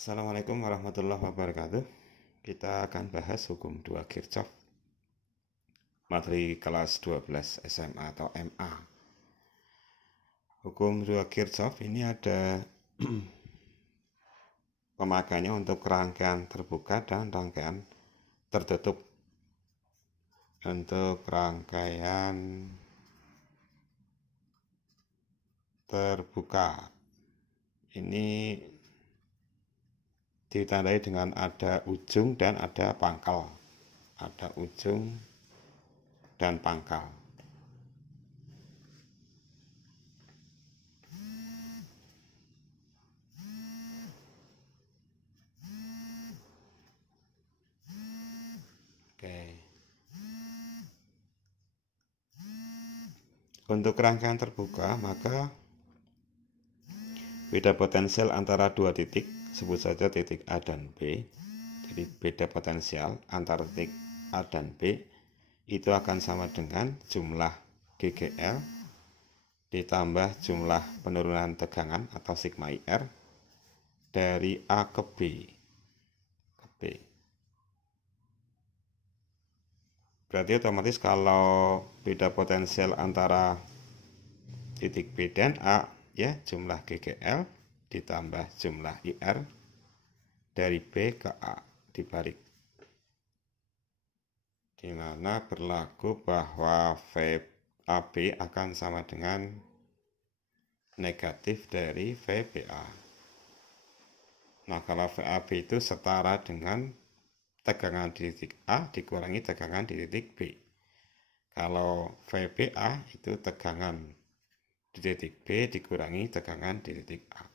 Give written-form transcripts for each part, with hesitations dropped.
Assalamualaikum warahmatullahi wabarakatuh. Kita akan bahas hukum 2 Kirchhoff, materi kelas 12 SMA atau MA. Hukum 2 Kirchhoff ini ada pemakaiannya untuk rangkaian terbuka dan rangkaian tertutup. Untuk rangkaian terbuka ini ditandai dengan ada ujung dan ada pangkal. Ada ujung dan pangkal. Oke. Untuk rangkaian terbuka, maka beda potensial antara dua titik, sebut saja titik A dan B. Jadi beda potensial antara titik A dan B itu akan sama dengan jumlah GGL ditambah jumlah penurunan tegangan atau sigma IR dari A ke B. Berarti otomatis kalau beda potensial antara titik B dan A, ya jumlah GGL ditambah jumlah IR dari B ke A dibalik, di mana berlaku bahwa VAB akan sama dengan negatif dari VBA. Nah, kalau VAB itu setara dengan tegangan di titik A dikurangi tegangan di titik B. Kalau VBA itu tegangan di titik B dikurangi tegangan di titik A.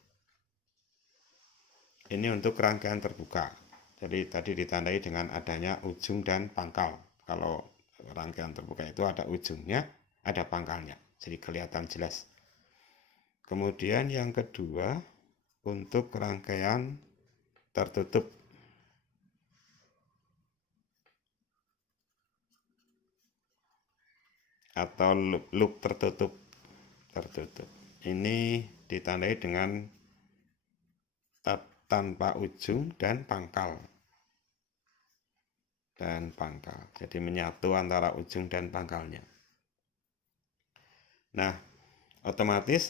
Ini untuk rangkaian terbuka. Jadi tadi ditandai dengan adanya ujung dan pangkal. Kalau rangkaian terbuka itu ada ujungnya, ada pangkalnya. Jadi kelihatan jelas. Kemudian yang kedua, untuk rangkaian tertutup. Atau loop tertutup. Ini ditandai dengan tanpa ujung dan pangkal. Jadi menyatu antara ujung dan pangkalnya. Nah, otomatis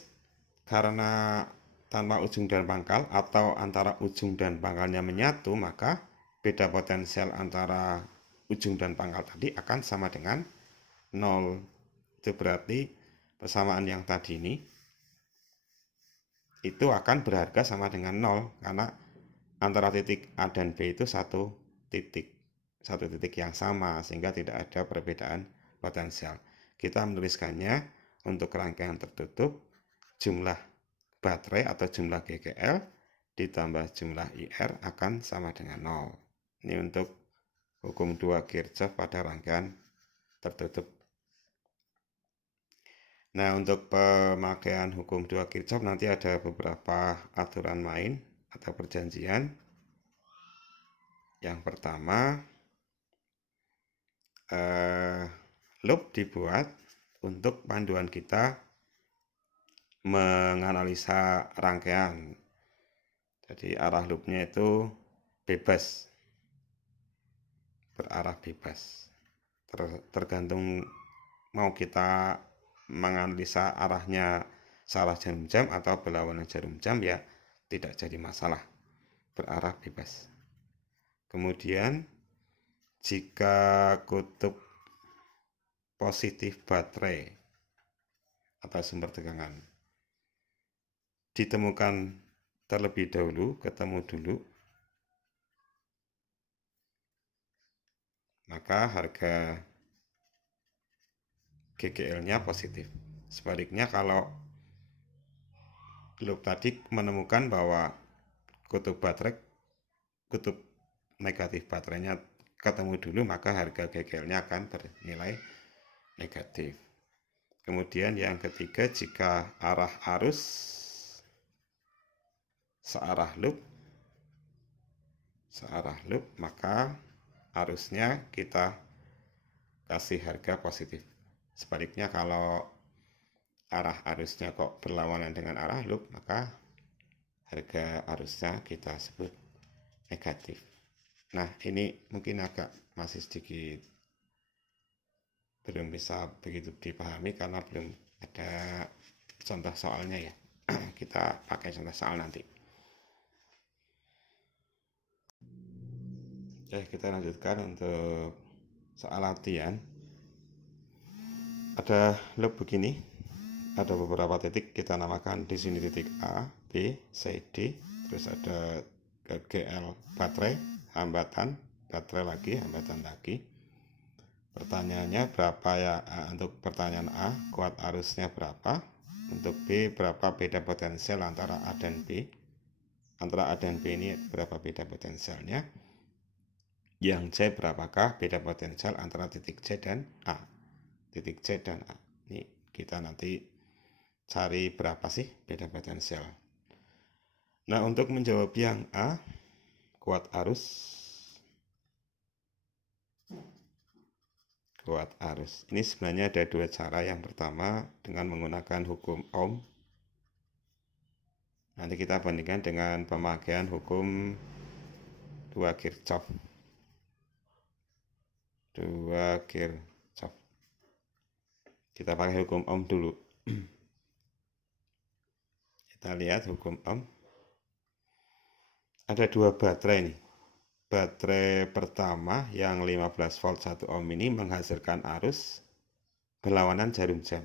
karena tanpa ujung dan pangkal atau antara ujung dan pangkalnya menyatu, maka beda potensial antara ujung dan pangkal tadi akan sama dengan 0. Itu berarti persamaan yang tadi ini itu akan berharga sama dengan 0 karena antara titik A dan B itu satu titik yang sama, sehingga tidak ada perbedaan potensial. Kita menuliskannya untuk rangkaian tertutup, jumlah baterai atau jumlah GGL ditambah jumlah IR akan sama dengan 0. Ini untuk hukum 2 Kirchhoff pada rangkaian tertutup. Nah, untuk pemakaian hukum 2 Kirchhoff nanti ada beberapa aturan main atau perjanjian. Yang pertama, loop dibuat untuk panduan kita menganalisa rangkaian. Jadi arah loopnya itu bebas, berarah bebas. Tergantung mau kita menganalisa arahnya salah jarum jam atau berlawanan jarum jam, ya tidak jadi masalah, berarah bebas. Kemudian jika kutub positif baterai atau sumber tegangan ditemukan terlebih dahulu, ketemu dulu, maka harga GGL-nya positif. Sebaliknya, kalau loop tadi menemukan bahwa kutub negatif baterainya ketemu dulu, maka harga GGL-nya akan bernilai negatif. Kemudian yang ketiga, jika arah arus searah loop, maka arusnya kita kasih harga positif. Sebaliknya, kalau arah arusnya kok berlawanan dengan arah loop, maka harga arusnya kita sebut negatif. Nah, ini mungkin agak masih sedikit belum bisa begitu dipahami karena belum ada contoh soalnya ya. Kita pakai contoh soal nanti. Oke, kita lanjutkan untuk soal latihan. Ada loop begini, ada beberapa titik, kita namakan di sini titik A, B, C, D, terus ada GL baterai, hambatan, baterai lagi, hambatan lagi. Pertanyaannya berapa ya? Untuk pertanyaan A, kuat arusnya berapa? Untuk B, berapa beda potensial antara A dan B? Antara A dan B ini berapa beda potensialnya? Yang C, berapakah beda potensial antara titik C dan A? Titik C dan A. Ini kita nanti cari berapa sih beda potensial. Nah, untuk menjawab yang A, kuat arus. Ini sebenarnya ada dua cara. Yang pertama dengan menggunakan hukum Ohm. Nanti kita bandingkan dengan pemakaian hukum 2 Kirchhoff. Kita pakai hukum Ohm dulu. Kita lihat hukum Ohm. Ada dua baterai nih. Baterai pertama yang 15 volt 1 ohm ini menghasilkan arus berlawanan jarum jam.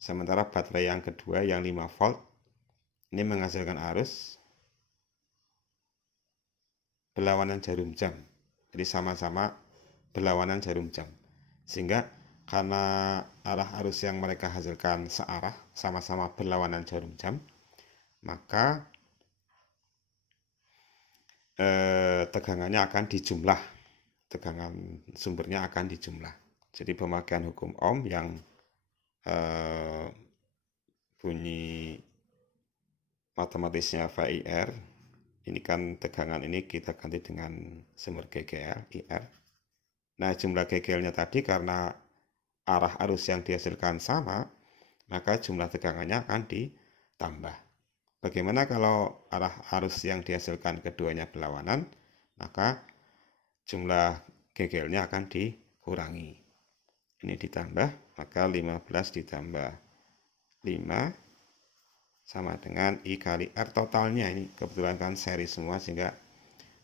Sementara baterai yang kedua yang 5 volt ini menghasilkan arus berlawanan jarum jam. Jadi sama-sama berlawanan jarum jam. Sehingga karena arah arus yang mereka hasilkan searah, sama-sama berlawanan jarum jam, maka tegangannya akan dijumlah. Tegangan sumbernya akan dijumlah. Jadi pemakaian hukum Ohm yang bunyi matematisnya VIR, ini kan tegangan ini kita ganti dengan sumber GGL, IR. Nah, jumlah GGL-nya tadi karena arah arus yang dihasilkan sama, maka jumlah tegangannya akan ditambah. Bagaimana kalau arah arus yang dihasilkan keduanya berlawanan, maka jumlah GGL-nya akan dikurangi. Ini ditambah, maka 15 ditambah 5 sama dengan I kali R totalnya. Ini kebetulan kan seri semua sehingga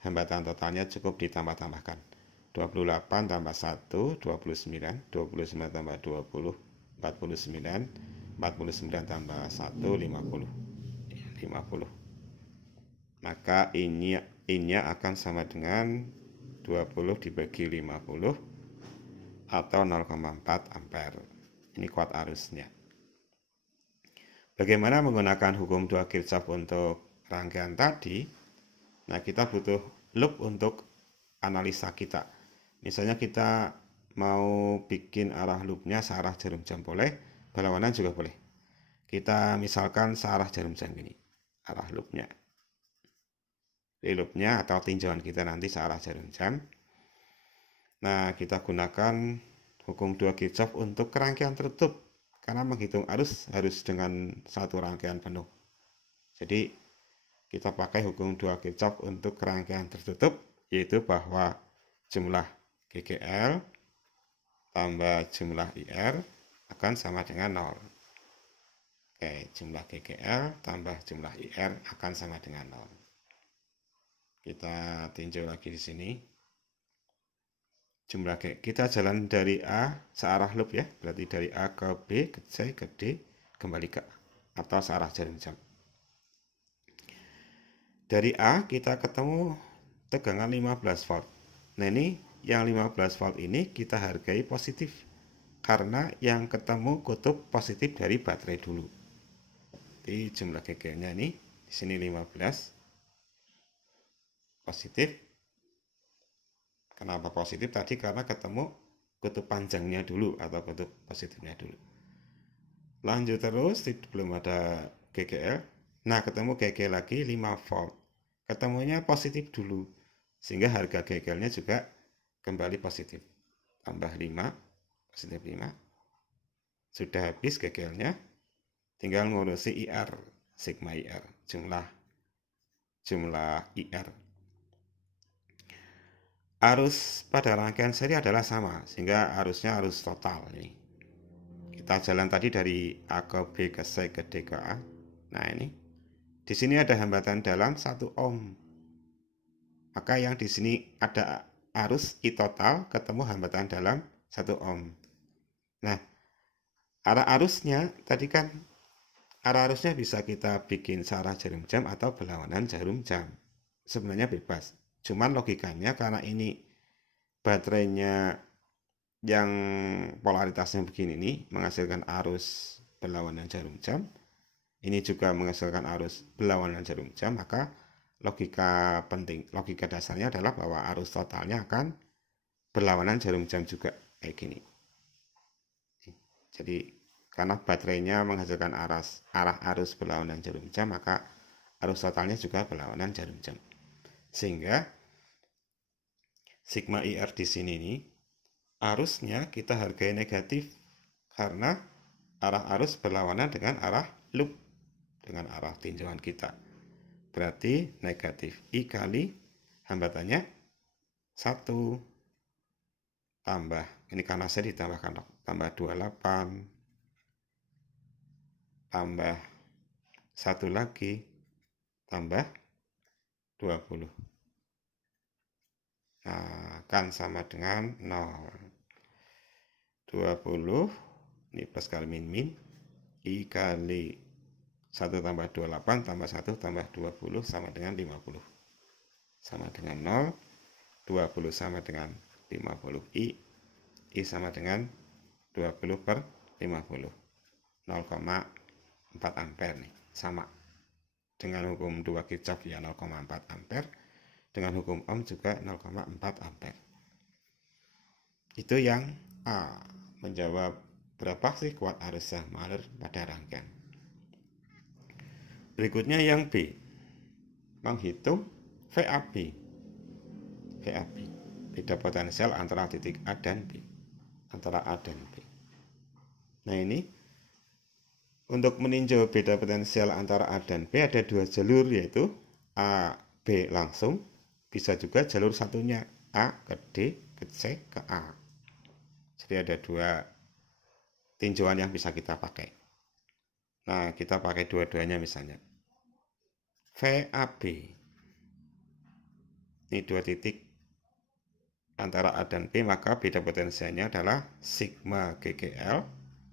hambatan totalnya cukup ditambah-tambahkan. 28 tambah 1, 29, 29 tambah 20, 49, 49 tambah 1, 50. 50. Maka I-nya akan sama dengan 20 dibagi 50 atau 0,4 ampere. Ini kuat arusnya. Bagaimana menggunakan hukum 2 Kirchhoff untuk rangkaian tadi? Nah, kita butuh loop untuk analisa kita. Misalnya kita mau bikin arah loopnya searah jarum jam boleh, berlawanan juga boleh. Kita misalkan searah jarum jam ini, arah loopnya. Di loopnya atau tinjauan kita nanti searah jarum jam. Nah, kita gunakan hukum 2 Kirchhoff untuk rangkaian tertutup. Karena menghitung arus harus dengan satu rangkaian penuh. Jadi kita pakai hukum 2 Kirchhoff untuk rangkaian tertutup, yaitu bahwa jumlah GGL tambah jumlah IR akan sama dengan 0. Oke, jumlah GGL tambah jumlah IR akan sama dengan 0. Kita tinjau lagi di sini. Jumlah kita jalan dari A searah loop ya, berarti dari A ke B, ke C, ke D, kembali ke A, atau searah jarum jam. Dari A kita ketemu tegangan 15 volt. Nah, ini yang 15 volt ini kita hargai positif karena yang ketemu kutub positif dari baterai dulu. Jadi jumlah GGL-nya ini di sini 15 positif. Kenapa positif tadi? Karena ketemu kutub panjangnya dulu atau kutub positifnya dulu. Lanjut terus, belum ada GGL. Nah, ketemu GGL lagi 5 volt. Ketemunya positif dulu. Sehingga harga GGL-nya juga kembali positif. Tambah 5, positif 5. Sudah habis GGL-nya. Tinggal ngurusi IR, sigma IR, jumlah jumlah IR. Arus pada rangkaian seri adalah sama, sehingga arusnya arus total. Ini kita jalan tadi dari A ke B ke C ke D ke A. Nah ini, di sini ada hambatan dalam 1 ohm. Maka yang di sini ada arus I total ketemu hambatan dalam 1 ohm. Nah, arah arusnya tadi kan, arah arusnya bisa kita bikin searah jarum jam atau berlawanan jarum jam. Sebenarnya bebas. Cuman logikanya karena ini baterainya yang polaritasnya begini nih menghasilkan arus berlawanan jarum jam, ini juga menghasilkan arus berlawanan jarum jam, maka logika dasarnya adalah bahwa arus totalnya akan berlawanan jarum jam juga kayak gini. Jadi karena baterainya menghasilkan arah arus berlawanan jarum jam, maka arus totalnya juga berlawanan jarum jam. Sehingga sigma IR di sini nih, arusnya kita hargai negatif karena arah arus berlawanan dengan arah loop, dengan arah tinjauan kita. Berarti negatif I kali hambatannya 1 tambah, ini karena saya ditambahkan tambah 28 tambah 1 lagi tambah 20. Nah, kan sama dengan 0. 20 ini plus kali min I kali 1 tambah 28 tambah 1 tambah 20 sama dengan 50. Sama dengan 0. 20 sama dengan 50 I sama dengan 20 per 50. 0,4 ampere nih. Sama dengan hukum 2 Kirchhoff ya 0,4 ampere. Dengan hukum Ohm juga 0,4 ampere. Itu yang A. Menjawab berapa sih kuat arus sah mengalir pada rangkaian. Berikutnya yang B. Menghitung VAB. VAB. Beda potensial antara titik A dan B. Antara A dan B. Nah ini, untuk meninjau beda potensial antara A dan B ada 2 jalur, yaitu A, B langsung. Bisa juga jalur satunya A ke D, ke C, ke A. Jadi ada 2 tinjauan yang bisa kita pakai. Nah, kita pakai dua-duanya misalnya. VAB. Ini 2 titik antara A dan B, maka beda potensialnya adalah sigma GGL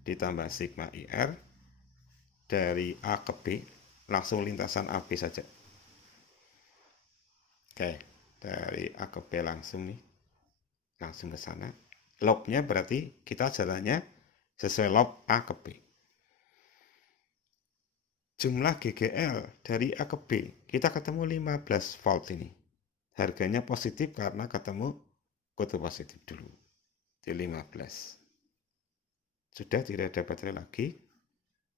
ditambah sigma IR dari A ke B, langsung lintasan AB saja. Oke, dari A ke B langsung nih, langsung ke sana. Lobnya berarti kita jalannya sesuai lob A ke B. Jumlah GGL dari A ke B, kita ketemu 15 volt ini. Harganya positif karena ketemu kutub positif dulu. Di 15. Sudah tidak ada baterai lagi,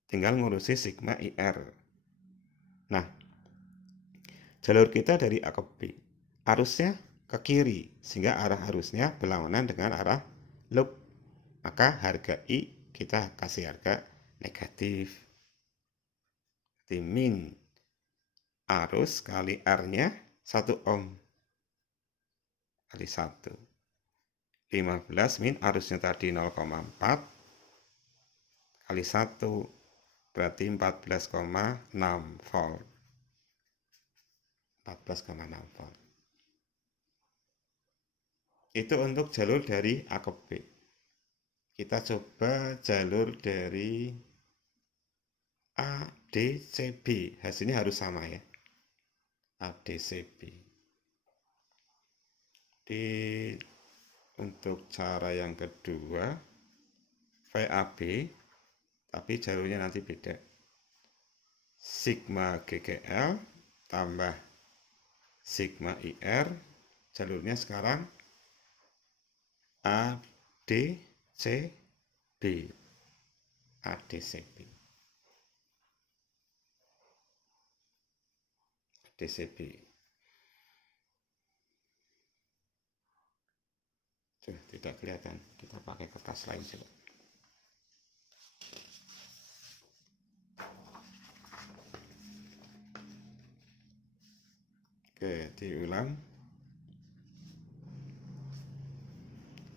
tinggal ngurusi sigma IR. Nah, jalur kita dari A ke B, arusnya ke kiri, sehingga arah arusnya berlawanan dengan arah loop. Maka harga I kita kasih harga negatif. Jadi min arus kali R-nya 1 ohm kali 1. 15 min arusnya tadi 0,4 kali 1 berarti 14,6 volt. 14,6 volt. Itu untuk jalur dari A ke B. Kita coba jalur dari A, D, C, B. Hasilnya harus sama ya. A, D, C, B. Untuk cara yang kedua, VAB, tapi jalurnya nanti beda. Sigma GGL tambah sigma IR, jalurnya sekarang A, D, C, B. A, D, C, B. DCB. Sudah tidak kelihatan. Kita pakai kertas lain coba. Oke, diulang.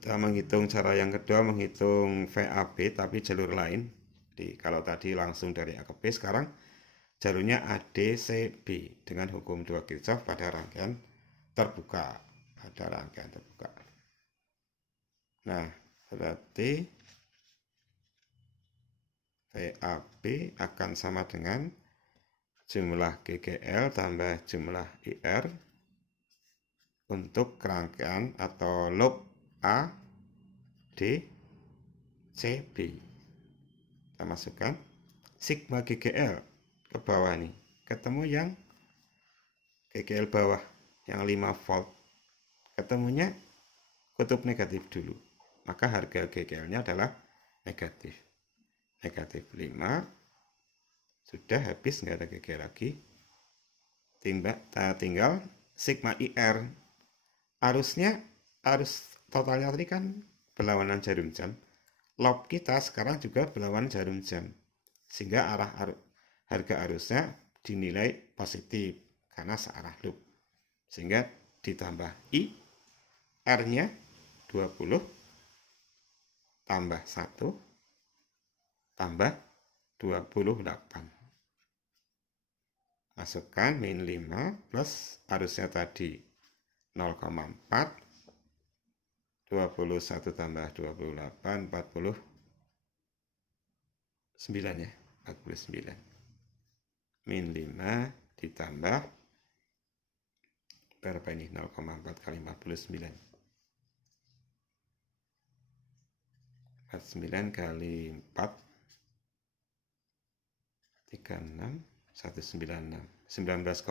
Kita menghitung cara yang kedua, menghitung VAB tapi jalur lain. Jadi kalau tadi langsung dari A ke B, sekarang jalurnya ADCB dengan hukum 2 Kirchhoff pada rangkaian terbuka. Nah, berarti VAB akan sama dengan jumlah GGL tambah jumlah IR untuk rangkaian atau loop A, D, C, B. Kita masukkan sigma GGL ke bawah nih. Ketemu yang GGL bawah yang 5 volt. Ketemunya kutub negatif dulu. Maka harga GGL-nya adalah negatif. Negatif 5. Sudah habis, nggak ada GGL lagi. Tinggal sigma IR. Arus totalnya tadi kan berlawanan jarum jam. Loop kita sekarang juga berlawanan jarum jam. Sehingga harga arusnya dinilai positif karena searah loop. Sehingga ditambah I, R-nya 20 tambah 1 tambah 28. Masukkan min 5 plus arusnya tadi 0,4, 21 tambah 28, 49 ya, 49. Min 5 ditambah berapa ini? 0,4 kali 49. 49 kali 4 36 196 19,6.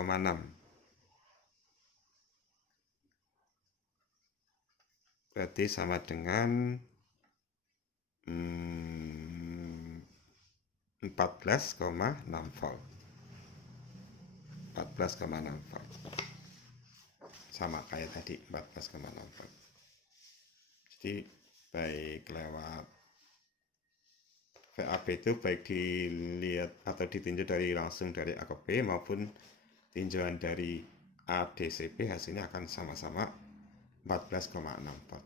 Berarti sama dengan 14,6 volt. 14,6 volt. Sama kayak tadi 14,6 volt. Jadi baik lewat VAB itu baik dilihat atau ditinjau langsung dari A ke B maupun tinjauan dari ADCB, hasilnya akan sama-sama 14,6 volt.